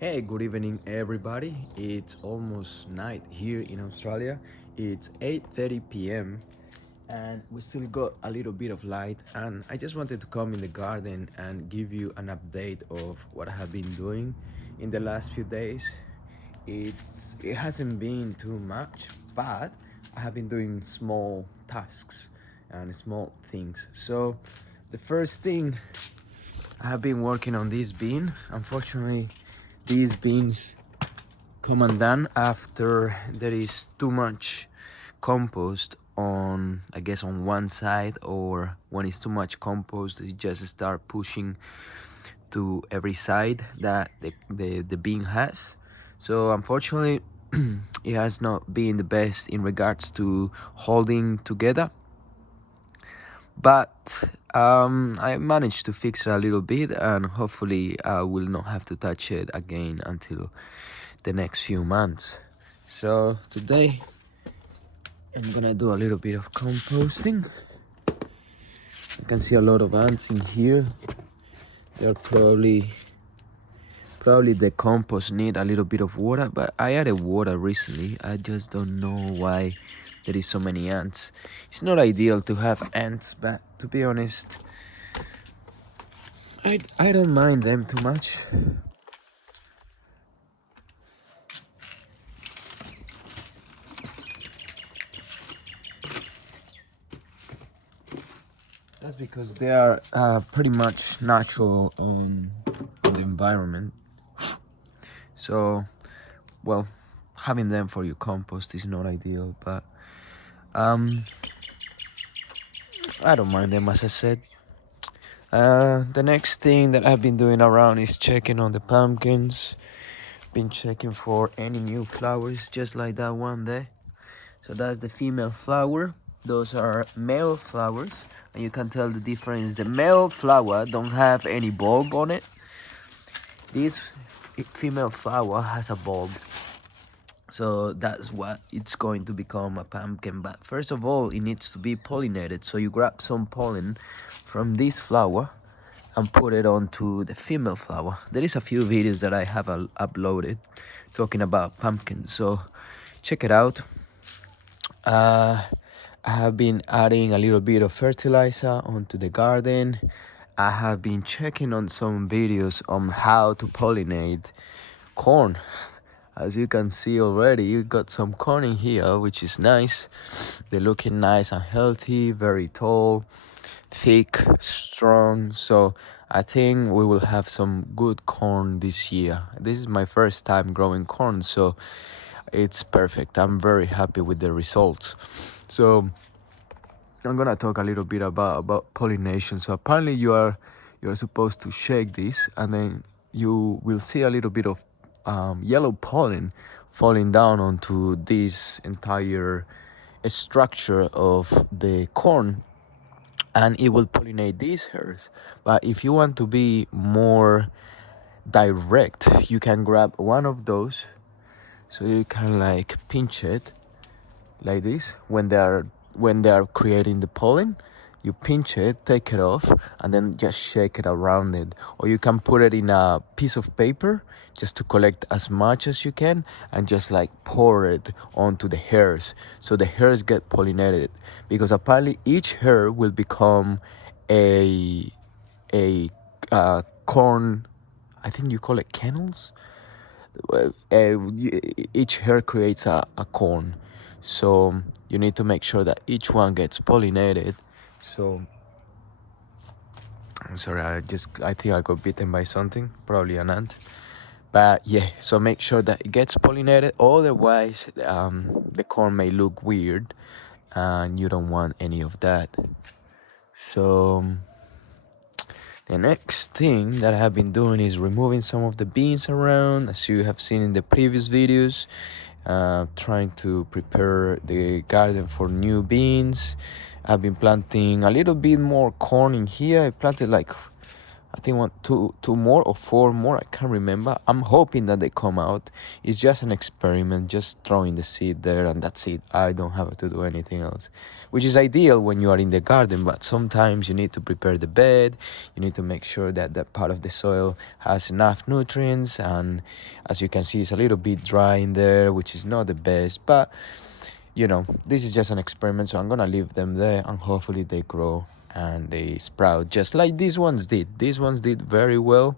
Hey, good evening, everybody. It's almost night here in Australia. It's 8:30 p.m. and we still got a little bit of light. And I just wanted to come in the garden and give you an update of what I have been doing in the last few days. It hasn't been too much, but I have been doing small tasks and small things. So the first thing, I have been working on this bean. Unfortunately, these beans come undone after there is too much compost on, I guess, on one side, or when it's too much compost it just start pushing to every side that the bean has. So unfortunately it has not been the best in regards to holding together, but I managed to fix it a little bit, and hopefully I will not have to touch it again until the next few months. So today I'm gonna do a little bit of composting. You can see a lot of ants in here. They're probably the compost need a little bit of water, but I added water recently. I just don't know why there is so many ants. It's not ideal to have ants, but to be honest, I don't mind them too much. That's because they are pretty much natural on the environment. So, well, having them for your compost is not ideal, but um, I don't mind them, as I said. The next thing that I've been doing around is checking on the pumpkins. Been checking for any new flowers, just like that one there. So that's the female flower. Those are male flowers, and you can tell the difference. The male flower don't have any bulb on it. This female flower has a bulb. So that's what it's going to become, a pumpkin. But first of all, it needs to be pollinated. So you grab some pollen from this flower and put it onto the female flower. There is a few videos that I have uploaded talking about pumpkins, so check it out. I have been adding a little bit of fertilizer onto the garden. I have been checking on some videos on how to pollinate corn. As you can see already, you got some corn in here, which is nice. They're looking nice and healthy, very tall, thick, strong. So I think we will have some good corn this year. This is my first time growing corn, so it's perfect. I'm very happy with the results. So I'm gonna talk a little bit about pollination. So apparently you're supposed to shake this, and then you will see a little bit of yellow pollen falling down onto this entire structure of the corn, and it will pollinate these hairs. But if you want to be more direct, you can grab one of those, so you can like pinch it like this. When they are creating the pollen, you pinch it, take it off, and then just shake it around it. Or you can put it in a piece of paper just to collect as much as you can, and just like pour it onto the hairs, so the hairs get pollinated. Because apparently each hair will become a corn, I think you call it kennels. Each hair creates a corn, so you need to make sure that each one gets pollinated. So I'm sorry, I think I got bitten by something, probably an ant. But yeah, so make sure that it gets pollinated, otherwise the corn may look weird, and you don't want any of that. So the next thing that I have been doing is removing some of the beans around, as you have seen in the previous videos. Trying to prepare the garden for new beans. I've been planting a little bit more corn in here. I planted like I think two more or four more. I can't remember. I'm hoping that they come out. It's just an experiment, just throwing the seed there and that's it. I don't have to do anything else, which is ideal when you are in the garden. But sometimes you need to prepare the bed. You need to make sure that that part of the soil has enough nutrients. And as you can see, it's a little bit dry in there, which is not the best. But this is just an experiment, so I'm gonna leave them there and hopefully they grow and they sprout just like these ones did. These ones did very well.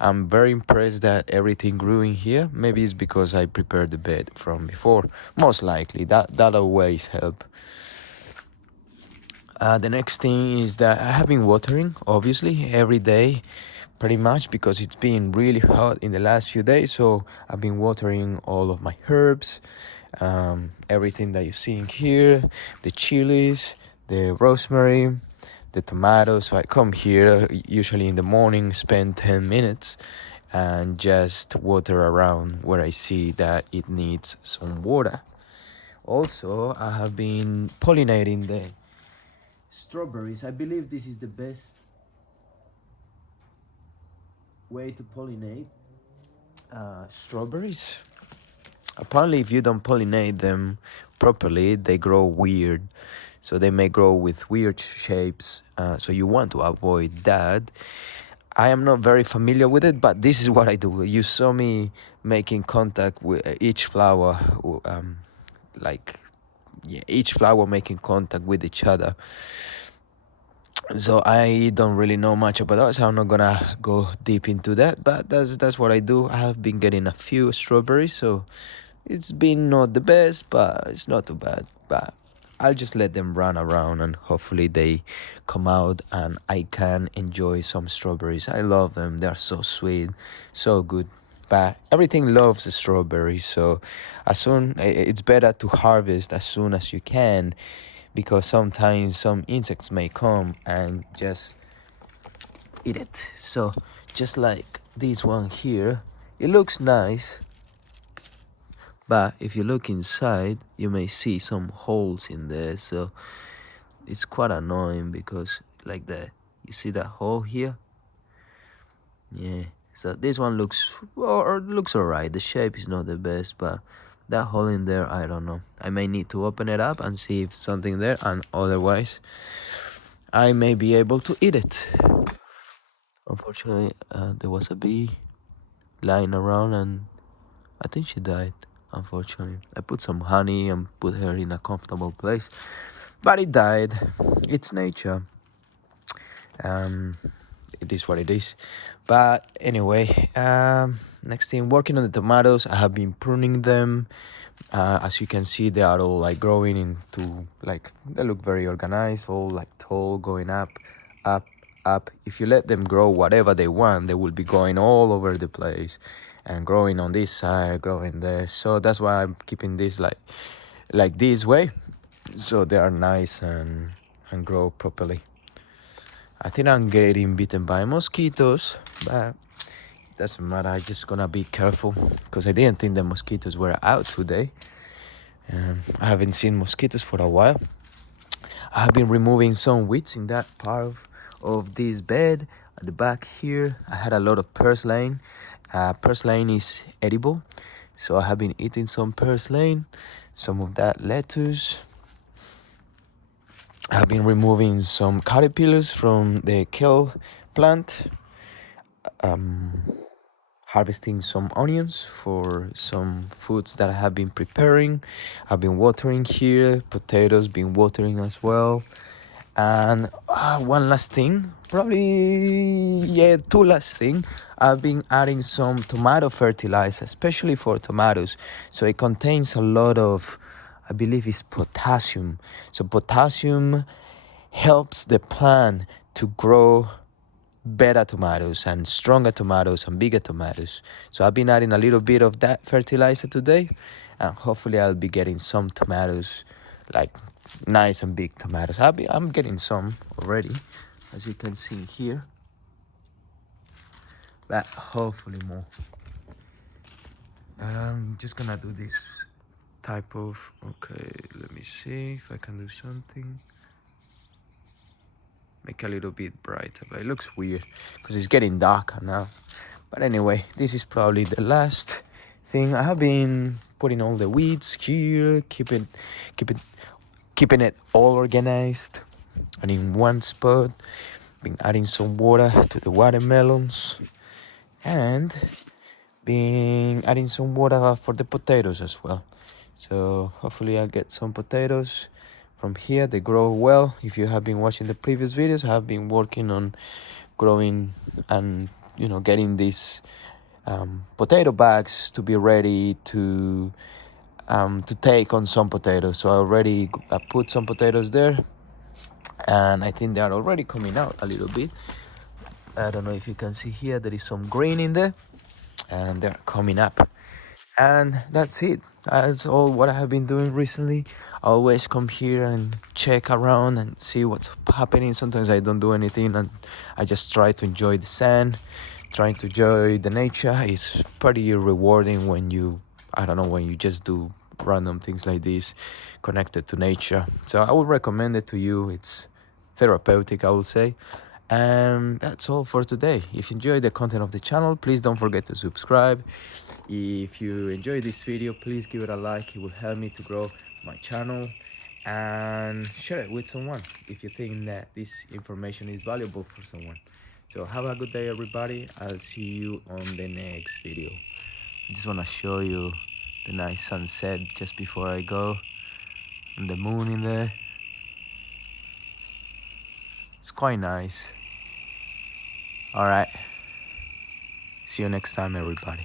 I'm very impressed that everything grew in here. Maybe it's because I prepared the bed from before. Most likely that always help. The next thing is that I have been watering, obviously, every day, pretty much, because it's been really hot in the last few days. So I've been watering all of my herbs, everything that you're seeing here, the chilies, the rosemary, the tomatoes. So I come here usually in the morning, spend 10 minutes and just water around where I see that it needs some water. Also, I have been pollinating the strawberries. I believe this is the best way to pollinate strawberries. Apparently, if you don't pollinate them properly, they grow weird. So they may grow with weird shapes. So you want to avoid that. I am not very familiar with it, but this is what I do. You saw me making contact with each flower, like each flower making contact with each other. So I don't really know much about that, so I'm not gonna go deep into that. But that's what I do. I have been getting a few strawberries, so it's been not the best, but it's not too bad. But I'll just let them run around and hopefully they come out and I can enjoy some strawberries. I love them. They're so sweet, so good. But everything loves the strawberries, so it's better to harvest as soon as you can, because sometimes some insects may come and just eat it. So just like this one here, it looks nice, but if you look inside you may see some holes in there, so it's quite annoying because like that, you see that hole here? Yeah, so this one looks, or looks alright. The shape is not the best, but that hole in there, I don't know. I may need to open it up and see if something there, and otherwise I may be able to eat it. Unfortunately, there was a bee lying around and I think she died, unfortunately. I put some honey and put her in a comfortable place, but it died. It's nature. Um, it is what it is. But anyway, next thing, working on the tomatoes. I have been pruning them. As you can see, they are all like growing into, like, they look very organized, all like tall, going up, up, up. If you let them grow whatever they want, they will be going all over the place and growing on this side, growing there. So that's why I'm keeping this like this way, so they are nice and grow properly. I think I'm getting bitten by mosquitoes, but it doesn't matter. I'm just gonna be careful because I didn't think the mosquitoes were out today. I haven't seen mosquitoes for a while. I have been removing some weeds in that part of this bed. At the back here, I had a lot of purslane. Purslane is edible, so I have been eating some purslane, some of that lettuce. I have been removing some caterpillars from the kale plant. Harvesting some onions for some foods that I have been preparing. I've been watering here, potatoes been watering as well. And one last thing, two last thing. I've been adding some tomato fertilizer, especially for tomatoes. So it contains a lot of, I believe it's potassium. So potassium helps the plant to grow better tomatoes and stronger tomatoes and bigger tomatoes. So I've been adding a little bit of that fertilizer today, and hopefully I'll be getting some tomatoes, like nice and big tomatoes. I'm getting some already, as you can see here, but hopefully more. I'm just gonna do this type of, okay, let me see if I can do something. make a little bit brighter, but it looks weird because it's getting darker now. But anyway, this is probably the last thing. I have been putting all the weeds here, keeping keeping it all organized and in one spot. Been adding some water to the watermelons and been adding some water for the potatoes as well. So hopefully I'll get some potatoes from here. They grow well. If you have been watching the previous videos, I have been working on growing and getting these potato bags to be ready to take on some potatoes. So I put some potatoes there, and I think they are already coming out a little bit. I don't know if you can see here, there is some green in there, and they're coming up. And that's it. That's all what I have been doing recently. I always come here and check around and see what's happening. Sometimes I don't do anything and I just try to enjoy the sun, trying to enjoy the nature. It's pretty rewarding when when you just do random things like this connected to nature. So I would recommend it to you. It's therapeutic, I would say. And that's all for today. If you enjoyed the content of the channel, please don't forget to subscribe. If you enjoyed this video, please give it a like. It will help me to grow my channel, and share it with someone if you think that this information is valuable for someone. So have a good day, everybody. I'll see you on the next video. I just want to show you the nice sunset just before I go, and the moon in there. It's quite nice. All right, see you next time, everybody.